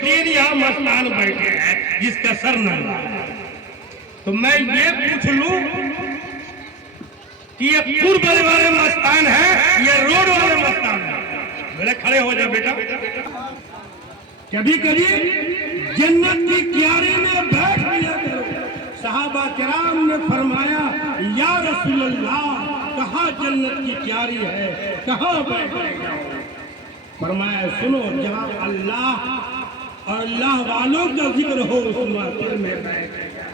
تین یہاں مستان بیٹھے ہیں جس کا سر ننگا ہے، تو میں یہ پوچھ لوں کہ یہ قرب والے مستان ہیں یا روڈ والے مستان ہیں؟ میرے کھڑے ہو جائے بیٹا. کبھی کبھی جنت کی کیاری میں بیٹھ لیا کرو. صحابہ کرام نے فرمایا یا رسول اللہ کہاں جنت کی کیاری ہے، کہاں بیٹھے جاؤ؟ فرمایا سنو جہاں اللہ اور اللہ والوں کا ذکر ہو اس محفل میں بیٹھ جاؤ،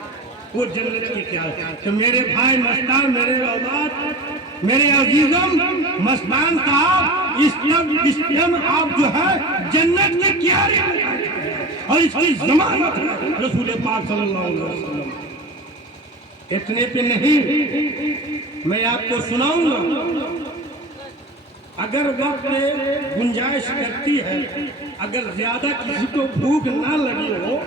وہ جنت کی کیاری. تو میرے بھائی مستان، میرے اولاد، میرے عزیزم، مستان صاحب اس ٹائم آپ جو ہے جنت کی کیاری میں، اور اس کی ضمانت رسول پاک صلی اللہ علیہ وسلم. اتنے پہ نہیں، میں آپ کو سناؤں گا. اگر وقت گنجائش کرتی ہے، اگر زیادہ کسی کو بھوک نہ لگی ہو،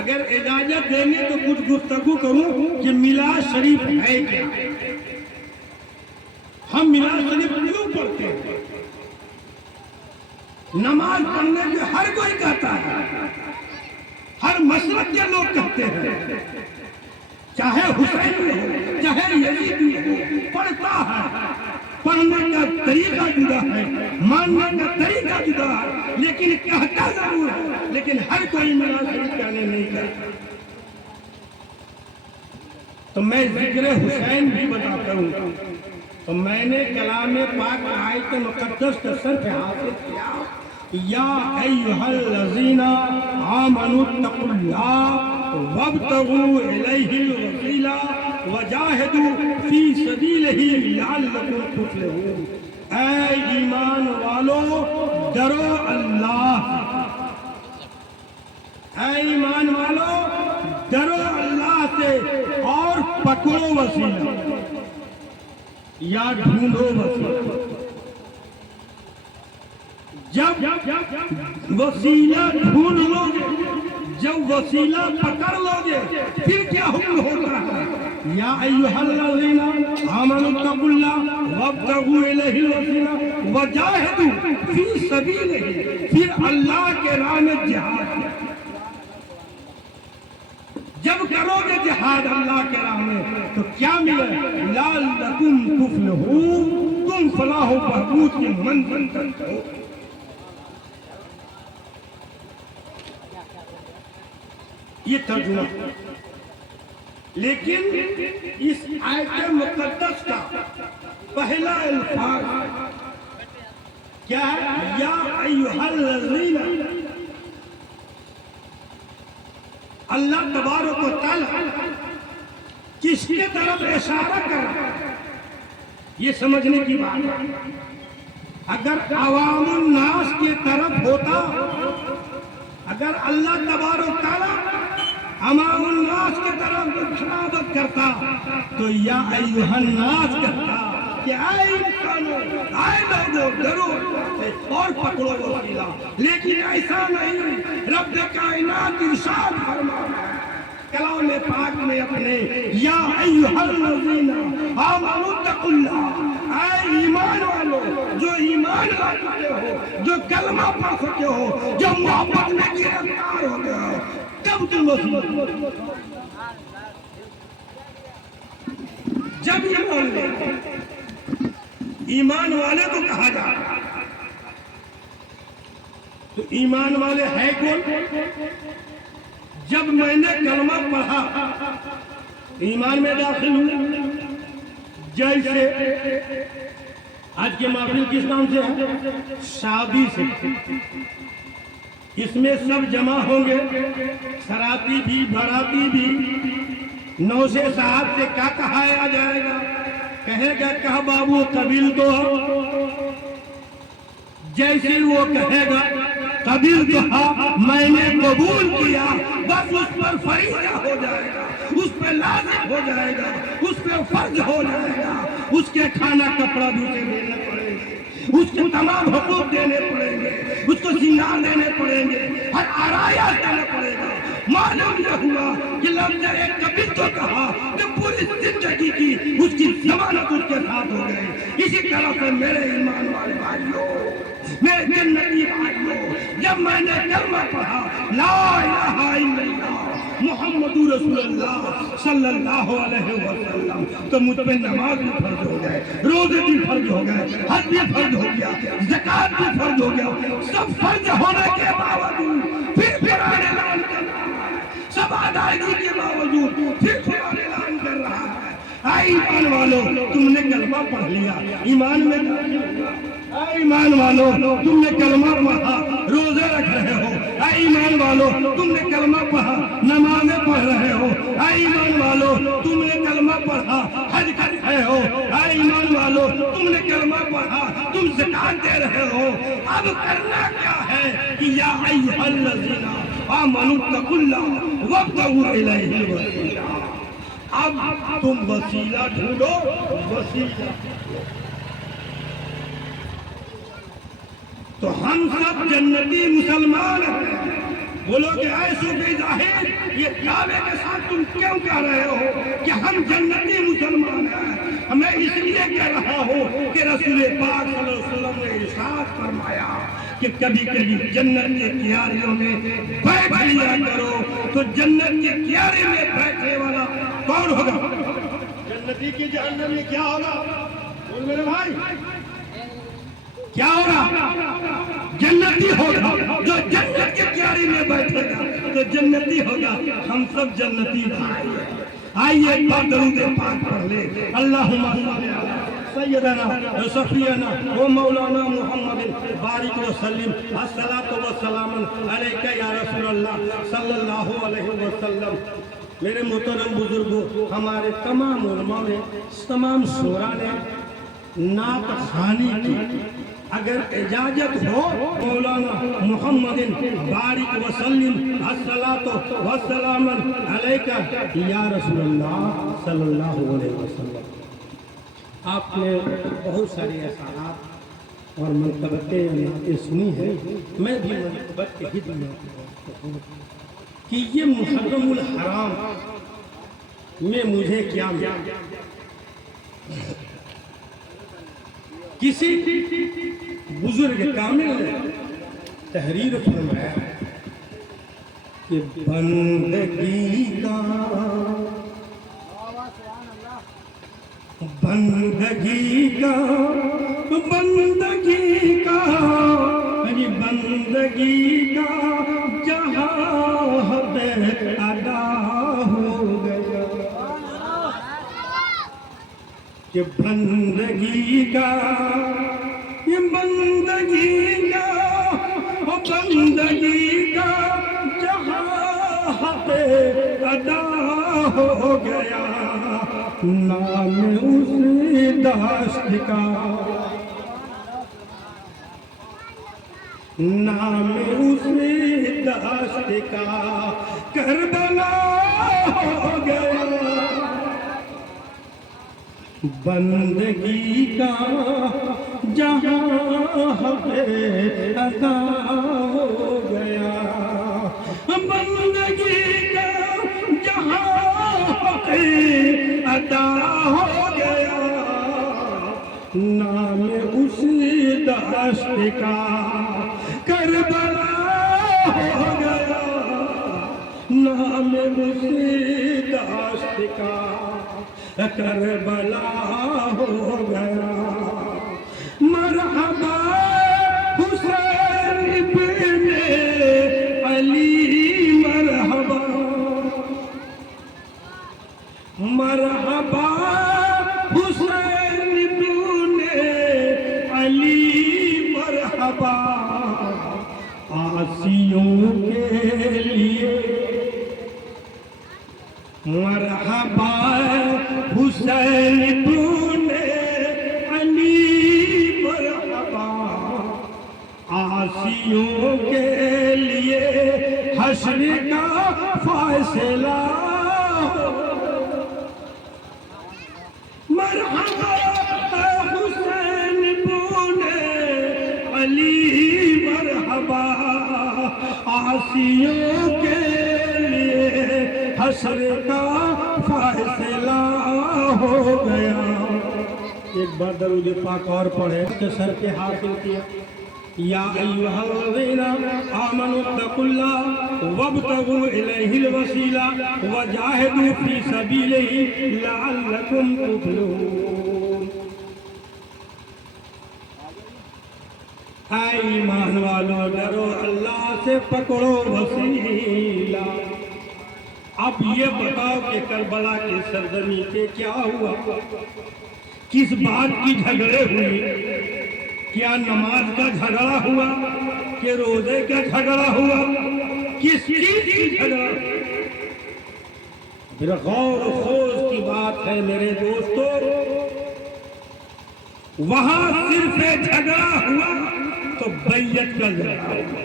اگر اجازت دیں گے تو کچھ گفتگو کروں کہ میلاد شریف ہے کیا، ہم میلاد شریف کیوں پڑھتے ہیں؟ نماز پڑھنے کے ہر کوئی کہتا ہے، ہر مسلک کے لوگ کہتے ہیں، چاہے حسین ہو چاہے یزید ہو، پڑھتا ہے. پڑھنے کا طریقہ جدا ہے، ماننے کا طریقہ جدا ہے، لیکن کہتا ضرور ہے. لیکن ہر کوئی میلاد شریف کہنے نہیں کرتا. تو میں ذکر حسین بھی بتاتا ہوں. تو میں نے کلام پاک آیت مقدس کا صرف حاصل کیا، یا ایھا الذین آمنوا اتقوا اللہ وابتغوا الیہ الوسیلہ وجاہدوا فی سبیلہ لعلکم تفلحون. اے ایمان والو ڈرو اللہ، اے ایمان والو ڈرو اللہ سے اور پکڑو وسیلہ یا ڈھونڈو وسیلہ. جب وسیلہ ڈھونڈ لو گے، جب وسیلہ پکڑ لو گے، پھر کیا حکم ہوتا ہے؟ یا ایھا الذین آمنوا اتقوا اللہ وابتغوا الیہ الوسیلہ وجاہدوا فی سبیلہ. پھر اللہ کے راہ میں جہاد. جب کرو گے جہاد اللہ کے راہ میں تو کیا ملے؟ لعلکم تفلحون، تم فلاح و بہبود کی منزل تک ہو. یہ ترجمہ. لیکن اس آیت مقدس کا پہلا الفاظ کیا ہے؟ یا ایھا الذین. اللہ تبارک و تعالی کس کی طرف اشارہ کر رہا ہے یہ سمجھنے کی بات ہے. اگر عوام الناس کی طرف ہوتا، اگر اللہ تبارک و تعالی عوام الناس کی طرف خطابت کرتا تو یا ایھا الناس کہتا کہ اے انسانوں، اے لوگوں ڈرو اور پکڑو وسیلہ. لیکن ایسا نہیں. رب کائنات ارشاد فرما رہا ہے کلام پاک میں اپنے، یا ایھا الذین آمنوا اتقوا اللہ. اے ایمان والو جو ایمان لا چکے ہو، جو کلمہ پڑھ سکے ہو، جو محبت میں گرفتار ہو گئے ہو، کب تم وسیلہ جب ایمان لے. ایمان والے کو کہا جاتا ہے. تو ایمان والے ہے کون؟ جب میں نے کلمہ پڑھا ایمان میں داخل ہوں. جیسے آج کے محفل کس نام سے ہے؟ شادی سے. اس میں سب جمع ہوں گے، سراتی بھی باراتی بھی. نو سے صاحب سے کیا کہایا جائے گا؟ کہے گا کہ بابو قبیل تو جیسے وہ کہے گا قبیل کہا میں نے قبول کیا، بس اس پر فریضہ ہو جائے گا، اس پہ لازم ہو جائے گا، اس پہ فرض ہو جائے گا. اس کے کھانا کپڑا دوسرے دینے پڑیں گے، اس کے تمام حقوق دینے پڑیں گے، اس کو سنگار دینے پڑیں گے، ہر آرائش دینا پڑے گا. معلوم یہ ہوا کہ لفظ ایک قبیل تو کہا کہ پوری زندگی کی اس کی ضمانت اس کے ساتھ ہو گئی. اسی طرح سے میرے ایمان والے بھائیوں میرے جنتی بھائیوں، جب میں نے کلمہ پڑھا لا الہ الا اللہ محمد رسول اللہ صلی اللہ علیہ وسلم، تو مجھ پہ نماز بھی فرض ہو گئے، روزے بھی فرض ہو گئے، حج بھی فرض ہو گیا، زکوٰۃ بھی فرض ہو گیا۔ سب فرض ہونے کے باوجود پھر قرآن اعلان کر رہا ہے، سب ادائیگی کے باوجود پھر قرآن اعلان کر رہا ہے، اے ایمان والو تم نے کلمہ پڑھ لیا، ایمان میں اے ایمان والو تم نے کلمہ پڑھا، روزے رکھ رہے ہو، اے ایمان والو تم نے کلمہ پڑھا، نمازیں پڑھ رہے ہو، اے ایمان والو تم نے کلمہ پڑھا، حج کر رہے ہو، اے ایمان والو تم نے کلمہ پڑھا، تم زکات دے رہے ہو۔ اب کرنا کیا ہے کہ یا ایھا الذین آمنوا اتقوا اللہ وابتغوا الیہ الوسیلہ۔ اب تم وسیلہ ڈھونڈو، وسیلہ۔ تو ہم سب جنتی مسلمان ہیں۔ بولو کہ اے صوفی زاہد، یہ دعوے کے ساتھ تم کیوں کہہ رہے ہو کہ ہم جنتی مسلمان ہیں؟ میں اس لیے کہہ رہا ہوں کہ رسول پاک صلی اللہ علیہ وسلم نے ارشاد فرمایا کہ کبھی کبھی جنت کے کیاریوں میں بیٹھ لیا کرو۔ تو جنت کے کیارے میں بیٹھنے والا کون ہوگا؟ جنتی کی جہنم میں کیا ہوگا؟ بول میرے بھائی کیا ہوگا؟ جنتی ہوگا۔ جو جنت کے کیاری میں بیٹھے گا تو جنتی ہوگا۔ ہم سب جنتی بھائی ہیں۔ آئیے ایک بار درود پاک پڑھ لیں۔ اللہم صلی علی سیدنا و صفینا و مولانا محمد بارک وسلم الصلاۃ والسلام علیک یا رسول اللہ صلی اللہ علیہ وسلم۔ میرے محترم بزرگوں، ہمارے تمام علماء نے، تمام شعراء نے نعت خوانی کی۔ اگر اجازت ہو مولانا محمد بارک وسلم الصلاۃ والسلام علیک یا رسول اللہ صلی اللہ علیہ وسلم۔ آپ نے بہت ساری احسانات اور منقبتیں سنی ہیں، میں بھی منقبت کے ہی دنیا کہ یہ محرم الحرام میں مجھے کیا ملا۔ کسی بزرگ کامل نے تحریر فرمایا کہ بندگی کا بندگی کا بندگی کا بندگی کا جہاں حد ادا ہو گیا کہ بندگی کا بندگی کا بندگی کا جہاں حد ادا ہو گیا۔ نام اس دشت کا نام اس دشت کا کربلا ہو گیا۔ بندگی کا جہاں حد ادا ہو گیا۔ بندگی کا جہاں حد ادا ہو گیا۔ نام اسی دشت کا کربلا ہو گیا۔ نام اسی دشت کا کربلا ہو گیا۔ مرحبا حسین بن علی مرحبا، مرحبا حسین بن علی مرحبا۔ عاصیوں کے لیے مرحبا حسین بن علی مرحبا۔ عاصیوں کے لیے حشر کا فیصلہ مرحبا حسین بن علی مرحبا۔ عاصیوں کے لیے حشر کا فیصلہ ہو گیا۔ ایک بار درود پاک اور پڑھے، اس کے سر پہ ہاتھ کیا یا ایھا الذین آمنوا اتقوا اللہ وابتغوا الیہ الوسیلہ وجاہدوا فی سبیلہ لعلکم تفلحون۔ اے ایمان والو، ڈرو اللہ سے، پکڑو وسیلہ۔ اب یہ بتاؤ کہ کربلا کی سرزمین سے کیا ہوا، کس بات کی جھگڑے ہوئے؟ کیا نماز کا جھگڑا ہوا کہ روزے کا جھگڑا ہوا، کس چیز کی جھگڑا؟ پھر غور و خوض کی بات ہے میرے دوستو، وہاں صرف جھگڑا ہوا تو بیعت کا جھگڑا ہوا،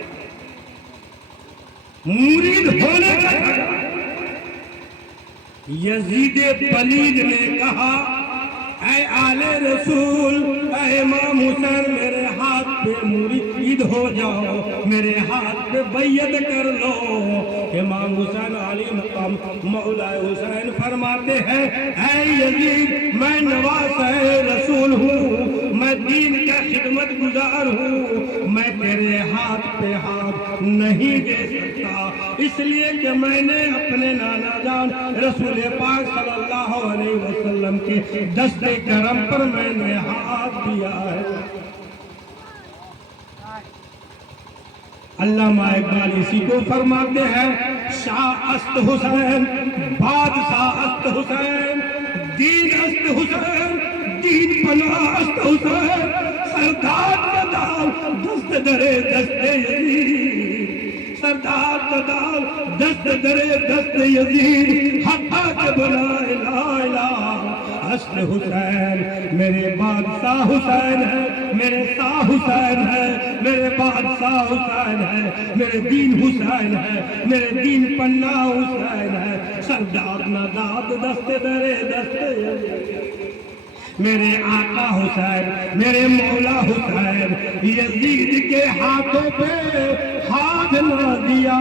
مرید ہونے کا جھگڑا۔ یزید پلید نے کہا اے آل رسول، اے امام حسین، میرے ہاتھ پہ مرید ہو جاؤ، میرے ہاتھ پہ بیعت کر لو۔ امام حسین علی مقام مولا حسین فرماتے ہیں اے یزید، میں نواز رسول ہوں، میں دین کا خدمت گزار ہوں، میں تیرے ہاتھ پہ ہاتھ نہیں دے سکتا، اس لیے کہ میں نے اپنے نانا جان رسول پاک صلی اللہ علیہ وسلم کے دست کرم پر میں نے ہاتھ دیا ہے۔ علامہ اقبال اسی کو فرماتے ہیں، شاہ است حسین، بادشاہ است حسین، دین است حسین، دین پناہ است حسین، سردار تدال دست درے دست یزید، سردار تدال دست درے دست یزید، حقا کے بنا لا الہ اصل حسین، میرے بادشاہ حسین ہے، میرے شاہ حسین ہے، میرے بادشاہ حسین ہے، میرے دین حسین ہے، میرے دین پناہ حسین ہے، سردار نداد دست درے دست میرے آقا حسین، میرے مولا حسین، یزید کے ہاتھوں پہ ہاتھ نہ دیا،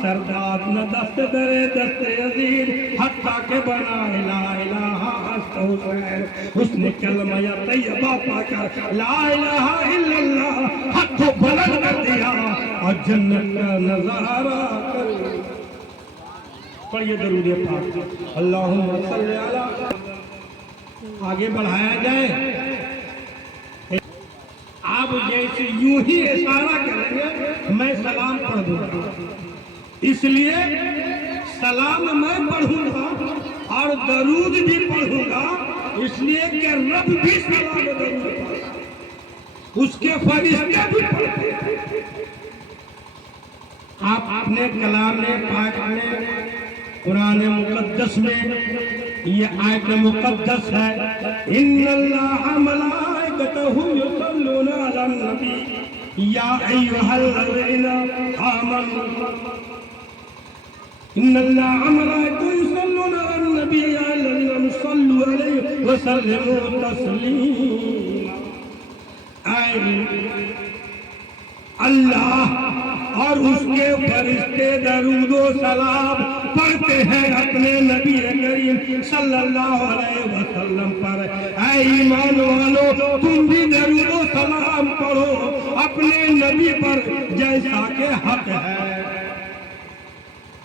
سردار نہ دست درے دست یزید، حتیٰ کہ بنا لا الہ الا حسین، اس نے کلمہ طیبہ پا کر لا الہ الا اللہ ہاتھوں بلند کر دیا اور جنت کا نظارہ کر پڑھیے درود پاک، اللہم صلی علی۔ آگے بڑھایا جائے، آپ جیسے یوں ہی اشارہ کریں گے میں سلام پڑھ دوں گا، اس لیے سلام میں پڑھوں گا اور درود بھی پڑھوں گا، اس لیے کہ رب بھی سلام درود پڑھتا ہے، اس کے فرشتے بھی پڑھتے ہیں۔ آپ اپنے کلام پاک میں قرآن مقدس میں یہ آیت مقدس ہے، ان اللہ ملائکتہ یصلون علی النبی یا ایھا الذین آمنوا، ان اللہ ملائکتہ یصلون علی النبی یا ایھا الذین صلوا علیہ وسلموا تسلیما۔ اللہ اور اس کے فرشتے درود و سلام پڑھتے ہیں اپنے نبی کریم صلی اللہ علیہ وسلم پر۔ اے ایمان والو، تم بھی درود و سلام پڑھو اپنے نبی پر جیسا کہ حق ہے۔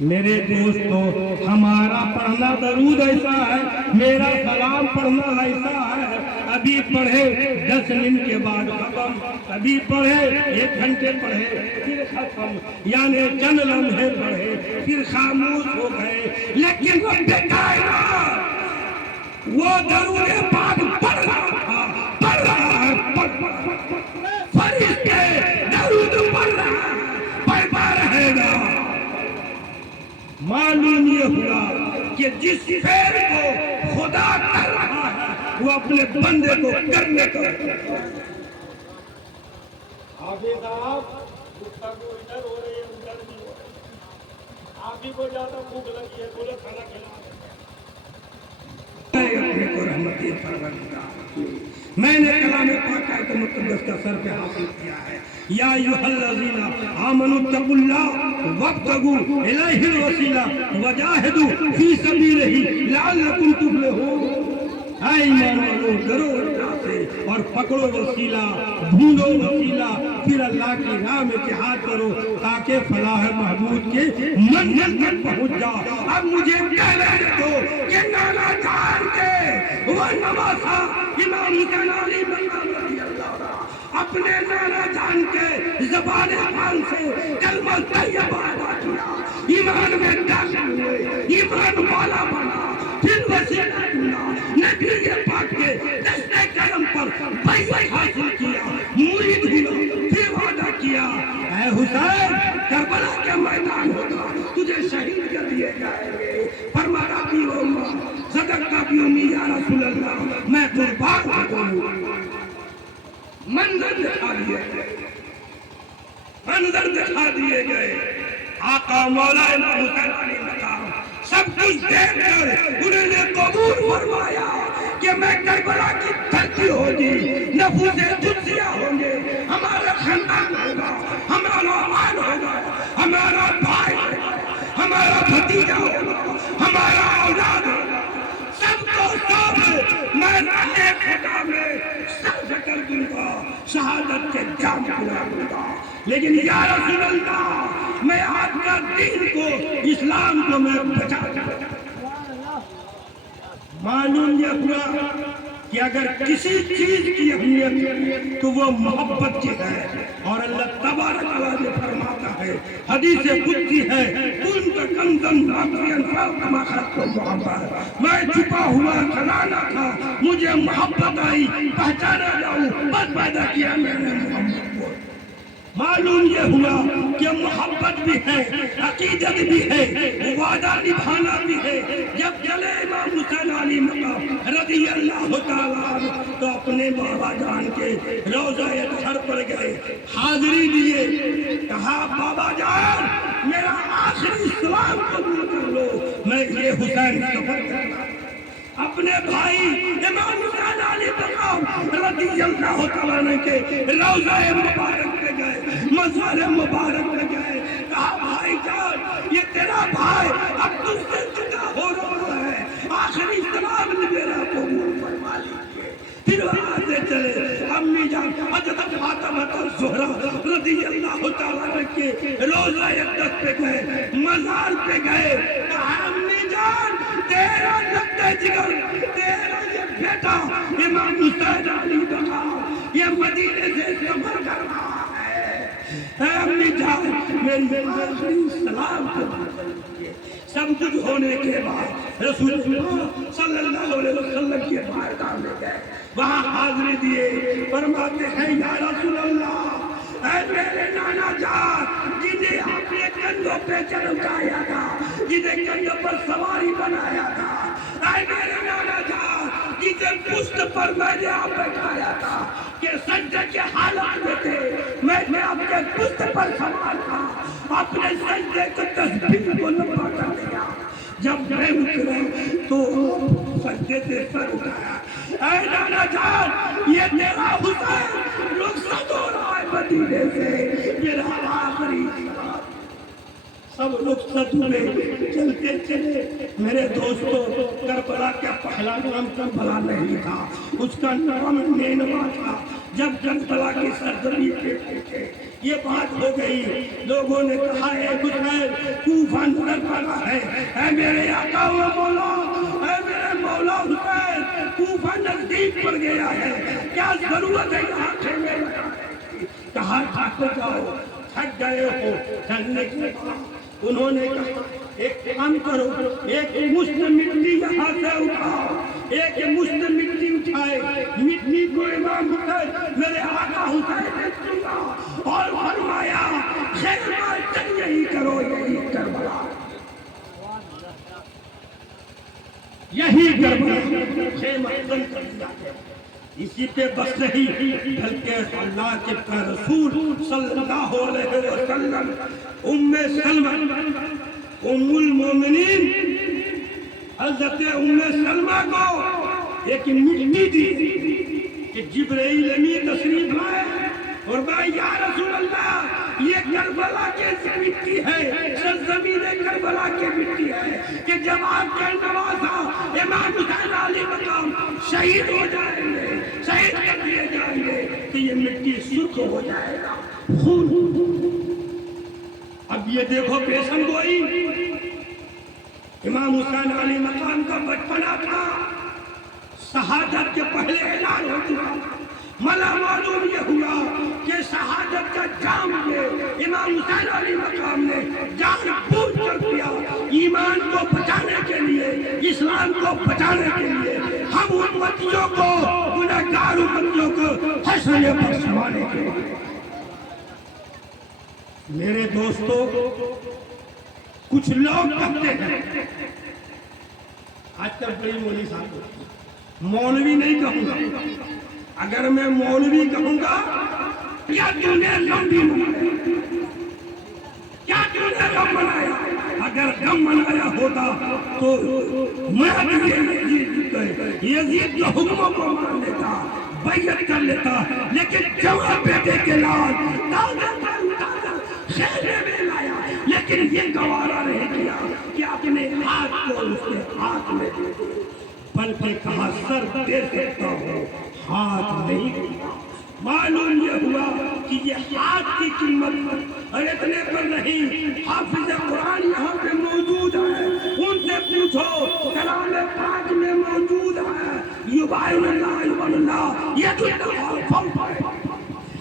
میرے دوستو، ہمارا پڑھنا درود ایسا ہے، میرا سلام پڑھنا ایسا ہے، ابھی پڑھے 10 منٹ کے بعد ختم، ابھی پڑھے 1 گھنٹے پڑھے پھر ختم، یعنی چند لمحے پڑھے پھر خاموش ہو گئے، لیکن رب کائنات وہ درود پاک پڑھ رہا تھا، پڑھ رہا ہے، فرشتے درود پڑھ رہا ہے، پڑھتا رہے گا۔ معلوم یہ ہوا کہ جس فعل کو خدا کر رہا ہے وہ اپنے بندے کو کرنے کا۔ آگے صاحب گفتگو ادھر ہو رہی ہے، ادھر بھی ہو رہی ہے، آپ ہی کو زیادہ بھوک لگی ہے، بولے کھانا کھلا۔ اپنے کو رحمتی پروردگار، میں نے کلام پاک آیت مقدس کا سر پہ حاصل کیا ہے، یا ایھا الذین آمنوا اتقوا اللہ وابتغوا الیہ الوسیلہ وجاہدوا فی سبیلہ لعلکم تفلحون۔ اے ایمان والو ڈرو اللہ سے اور پکڑو وسیلہ، ڈھونڈو وسیلہ، پھر اللہ کی راہ میں جہاد کرو تاکہ فلاح محمود کے منزل تک پہنچ جاؤ۔ اب مجھے کہنے دو کہ نانا جان کے وہ نواسا امام حسین علی مقام رضی اللہ عنہ اپنے نانا جان کے زبان خان سے کلمہ طیبہ ادا کیا، ایمان میں داخل ہوئے، ایمان والا بنا، پھر وسیلہ ڈھونڈا، نبی پاک کے دستے کرم پر بیعت حاصل کیا، مرید ہوا، پھر وعدہ کیا اے حسین کربلا کے میدان ہوگا تجھے شہید کر دیے جائیں گے، فرمایا بھی ہوگا صدقہ بھی امی یا رسول اللہ میں قربان ہو جاؤں۔ منظر دکھا دیے گئے، منظر دکھا دیے گئے، آقا مولا امام حسین علی مقام سب کچھ دیکھ کر انہوں نے قبول فرمایا کہ میں کربلا کی دھرتی ہوگی، نفوس قدسیہ ہوں گے، ہمارا خاندان ہوگا، ہمارا مال ہوگا، ہمارا بھائی ہوگا، ہمارا بھتیجا ہوگا، ہمارا اولاد ہوگا، سب کو سب میں رہے خدا میں سر کر دوں گا، شہادت کے جام پلا دوں گا، لیکن یا رسول اللہ میں آپ کا دین کو، اسلام کو میں بچا دوں گا۔ معلوم یہ ہوا کہ اگر کسی چیز کی اہمیت تو وہ محبت کی ہے، اور اللہ تبارک و تعالی فرماتا ہے، حدیث قدسی ہے، کنت کنزا مخفیا فما خلقت محبت، میں چھپا ہوا خزانہ تھا، مجھے محبت آئی، پہچانا جاؤں، بس پیدا کیا میں نے محمد کو۔ معلوم یہ ہوا کہ محبت بھی ہے، عقیدت بھی ہے، وعدہ نبھانا بھی ہے۔ جب چلے امام حسین علی مقام رضی اللہ تعالیٰ عنہ تو اپنے بابا جان کے روضہ اطہر پر گئے، حاضری دیے، کہا بابا جان میرا آخری سلام قبول کر لو، میں یہ حسین سفر کرتا ہوں۔ اپنے بھائی امام حسین علی مقام رضی اللہ تعالیٰ عنہ کے روضہ مبارک پہ گئے، مزار مبارک پہ گئے، کہا بھائی جان یہ تیرا بھائی اب تم سے جدا ہو رہا ہے، آخری سلام میرا قبول فرما لیجیے۔ پھر وہاں سے چلے امی جان حضرت فاطمہ الزہرا رضی اللہ تعالیٰ عنہ کے روضہ اقدس پہ گئے، مزار پہ گئے، کہا امی جان تیرا لگتا جگر، تیرا یہ بیٹا امام حسین علی مقام یہ مدینے سے سفر کر رہا ہے، اے امی جان میری آخری سلام قبول کر لیجیے۔ سب کچھ ہونے کے بعد رسول اللہ صلی اللہ علیہ وسلم کے بارگاہ میں گئے، وہاں حاضری دیے، فرماتے ہیں یا رسول اللہ اے میرے نانا جان جنہیں آپ نے کندھوں پہ چڑھایا تھا، جنہیں کندھوں پر سواری بنایا تھا، اے میرے نانا جان جسے پشت پر میں نے آپ بٹھایا تھا کہ سجدے کے حالات میں تھے، میں نے آپ کے پشت پر سوار تھا، اپنے سجدے کو تسبیح کو لمبا کر دیا، جب میں اترا تو سجدے سے سر اٹھایا، اے نانا جان یہ تیرا حسین رخصت ہو رہا ہے مدینے سے، میرا آخری سلام۔ سب رخصت ہوئے، چلتے چلے۔ میرے دوستو کربلا کا پہلا نام کربلا نہیں تھا، اس کا نام نینوا تھا۔ جب کربلا کی سرزمین پہ پہنچے یہ بات ہو گئی، لوگوں نے کہا اے حسین کوفہ نظر پڑا ہے، اے میرے آقا و مولا، اے میرے مولا حسین کوفہ نزدیک پڑ گیا ہے، کیا ضرورت ہے یہاں خیمے لگانے کی؟ کہا تھک جاؤ، تھک گئے ہو چلنے کے بعد انہوں نے کہا ایک کام کرو، ایک مشت مٹی یہاں سے اٹھاؤ، ایک مشت مٹی اٹھائے، مٹی کو امام حسین میرے آقا حسین نے چنا اور فرمایا خیمہ چل یہی کرو، یہی کربلا، یہی کربلا، خیمہ چل کر دیا گیا۔ اسی پہ بس نہیں بلکہ اللہ کے رسول صلی اللہ علیہ وسلم ام سلمہ ام المومنین حضرت ام سلمہ کو ایک مٹی دی کہ جبرائیل امین تشریف لائے اور بھائی یا رسول اللہ یہ کربلا کی مٹی ہے، سرزمین کربلا کی مٹی ہے کہ جب آپ کے نوازا امام حسین علی مقام شہید ہو جائیں گے، شہید کر دیے جائیں گے تو یہ مٹی سرخ ہو جائے گا خون۔ اب یہ دیکھو پیشن گوئی، امام حسین علی مقام کا بچپنا تھا، شہادت کے پہلے اعلان ہو چکا، ملا معلوم یہ ہوا کہ شہادت کا جام لے امام حسین علی مقام نے جان بوجھ کر دیا، ایمان کو بچانے کے لیے، اسلام کو بچانے کے لیے، ہم امتیوں کو، گنہگار امتیوں کو حشر پر سنوانے کے لیے۔ میرے دوستو، کچھ لوگ کہتے ہیں، آج کل بڑی مولوی صاحب کو مولوی نہیں کہوں گا، اگر میں مولوی کہوں گا کیا تم نے غم بھی منایا، کیا تم نے غم منایا؟ اگر غم منایا ہوتا تو میں یزید کے حکموں کو مان لیتا، بیعت کر لیتا، لیکن جوان بیٹے کے لال خیمے میں لایا، لیکن یہ گوارا نہیں کیا کہ اپنے ہاتھ کو اس کے ہاتھ میں دے دے، بلکہ کہا سر دے سکتا ہوں، ہاتھ نہیں دیا۔ معلوم یہ ہوا کہ یہ ہاتھ کی قیمت اور اتنے پر نہیں، حافظ قرآن یہاں پہ موجود ہے، ان سے پوچھو، کلام پاک میں موجود ہے، یبائن اللہ یبن اللہ، یہ تو فوق ہے۔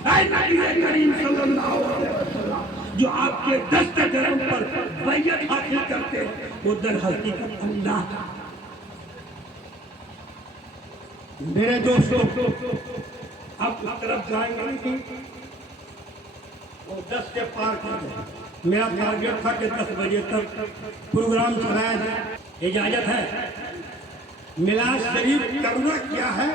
اے نبی کریم صلی اللہ علیہ وسلم، جو آپ کے دست گرم پر بیعت حاصل کرتے وہ در حقیقت اللہ کا۔ میرے دوستو، اب اس طرف جائیں گے نہیں، وہ 10 کے پار کر گئے۔ میرا ٹارگیٹ تھا کہ 10 بجے تک پروگرام چلایا جائے، اجازت ہے؟ میلاد شریف کرنا کیا ہے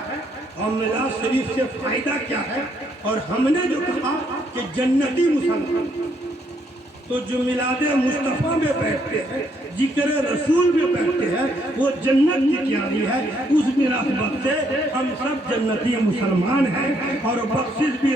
اور میلاد شریف سے فائدہ کیا ہے، اور ہم نے جو کہا کہ جنتی مسلمان، تو جو میلاد مصطفیٰ میں بیٹھتے ہیں، ذکر رسول میں بیٹھتے ہیں، وہ جنت کی کیاری ہے، اس مناسبت سے ہم سب جنتی مسلمان ہیں اور بخشش بھی